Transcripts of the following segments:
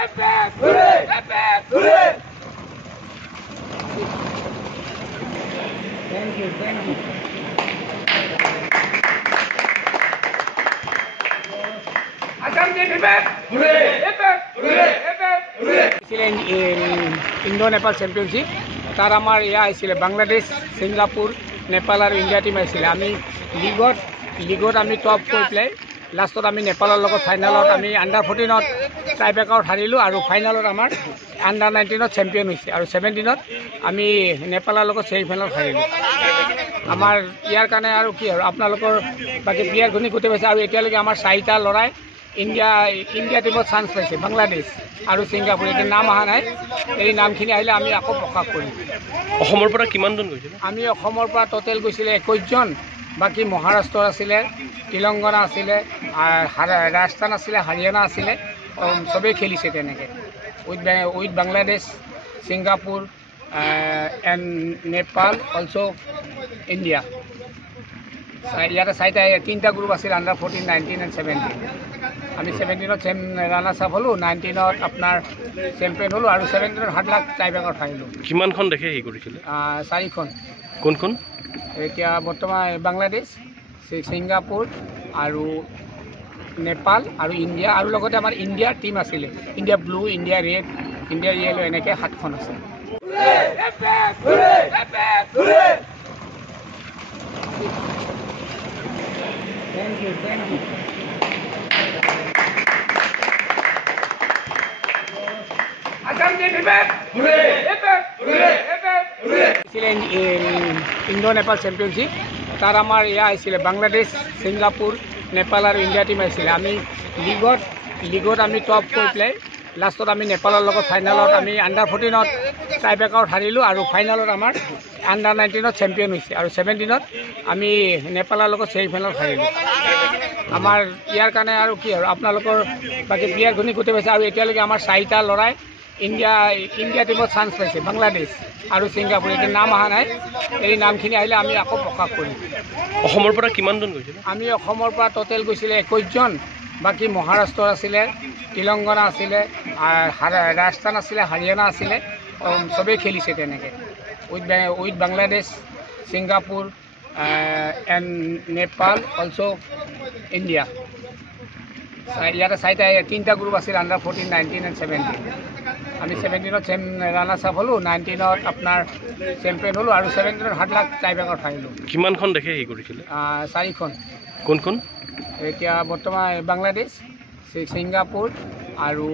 Thank you. Indo Nepal চেম্পিয়নশিপ তার আমার ইয়া আইছিলে বাংলাদেশ সিঙ্গাপুর নেপাল আর ইন্ডিয়া টিম আইছিলে আমি লিগত আমি টপ কৰি পেলাই লাষ্টত আমি নেপালৰ লগত ফাইনেলত আমি আণ্ডাৰ 14ত টাইব্ৰেকাৰত হাৰিলোঁ আৰু ফাইনেলত আমাৰ আণ্ডাৰ 19ত চেম্পিয়ন হৈছে আৰু 17ত আমি নেপালৰ লগত ছেমিফাইনেলত হাৰিলোঁ আমাৰ ইয়াৰ কাৰণে আৰু কি আৰু আপোনালোকৰ বাকী প্লেয়াৰখিনি গোটেই পাইছে আৰু এতিয়ালৈকে আমাৰ 4টা ল'ৰাই ইণ্ডিয়া টিমত চান্স পাইছে বাংলাদেশ আৰু ছিংগাপুৰ এতিয়া নাম অহা নাই এই নামখিনি আহিলে আমি আকৌ প্ৰকাশ কৰিম অসমৰ পৰা কিমানজন গৈছিল আমি অসমৰ পৰা টোটেল গৈছিলে 21জন বাকী মহাৰাষ্ট্ৰ আছিলে তেলেংগানা আছিলে ৰাজস্থান আছিলে হাৰিয়ানা আছিলে চবেই খেলিছে তেনেকৈ with Bangladesh Singapore and Nepal also' India ইয়াতে 3টা গ্ৰুপ আছিল আণ্ডাৰ 14 19 এণ্ড 17 আমি 17ত ৰানাৰ্ছ আপ হ'লোঁ 19ত আপোনাৰ চেম্পিয়ন হ'লোঁ আৰু 17ত 7 লাখ টাইব্ৰেকাৰত হাৰিলোঁ কিমানখন দেশে হেৰি কৰিছিলে 4খন কোনখন এতিয়া বৰ্তমান বাংলাদেশ ছিংগাপুৰ আৰু নেপাল আৰু ইণ্ডিয়া আৰু লগতে আমাৰ ইণ্ডিয়াৰ টিম আছিলে India blue India red India yellow এনেকৈ 7খন আছে Thank you. ইন্দো নেপাল চেম্পিয়নশিপ তার আমার ইয়া আইছিলে বাংলাদেশ ছিংগাপুর নেপাল আর ইন্ডিয়া টিম আইছিলে আমি লিগত আমি টপ কৰি পেলাই লাষ্টত আমি নেপালৰ লগত ফাইনেলত আমি আণ্ডাৰ 14ত টাইব্ৰেকাৰত হাৰিলোঁ আৰু ফাইনেলত আমাৰ আণ্ডাৰ 19ত চেম্পিয়ন হৈছে আৰু 17ত আমি নেপালৰ লগত ছেমিফাইনেলত হাৰিলোঁ আমাৰ ইয়াৰ কাৰণে আৰু কি আৰু আপোনালোকৰ বাকী প্লেয়াৰখিনি গোটেই পাইছে আৰু এতিয়ালৈকে আমাৰ 4টা ল'ৰাই ইণ্ডিয়া টিমত চান্স পাইছে বাংলাদেশ আৰু ছিংগাপুৰ এতিয়া নাম অহা নাই এই নামখিনি আহিলে আমি আকৌ প্ৰকাশ কৰিম অসমৰ পৰা কিমানজন গৈছিল আমি অসমৰ পৰা টোটেল গৈছিলে 21জন বাকী মহাৰাষ্ট্ৰ আছিলে তেলেংগানা আছিলে ৰাজস্থান আছিলে হাৰিয়ানা আছিলে চবেই খেলিছে তেনেকৈ with Bangladesh Singapore and Nepal also' India ইয়াতে 3টা গ্ৰুপ আছিল আণ্ডাৰ 14 19 এণ্ড 17 আমি 17ত ৰানাৰ্ছ আপ হ'লোঁ 19ত আপোনাৰ চেম্পিয়ন হ'লোঁ আৰু 17ত 7 লাখ টাইব্ৰেকাৰত হাৰিলোঁ কিমানখন দেশে হেৰি কৰিছিলে 4খন কোনখন এতিয়া বৰ্তমান বাংলাদেশ ছিংগাপুৰ আৰু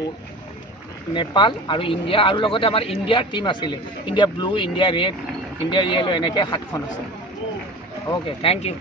নেপাল আৰু ইণ্ডিয়া আৰু লগতে আমাৰ ইণ্ডিয়াৰ টিম আছিলে India blue India red India yellow এনেকৈ 7খন আছে অ'কে থেংক ইউ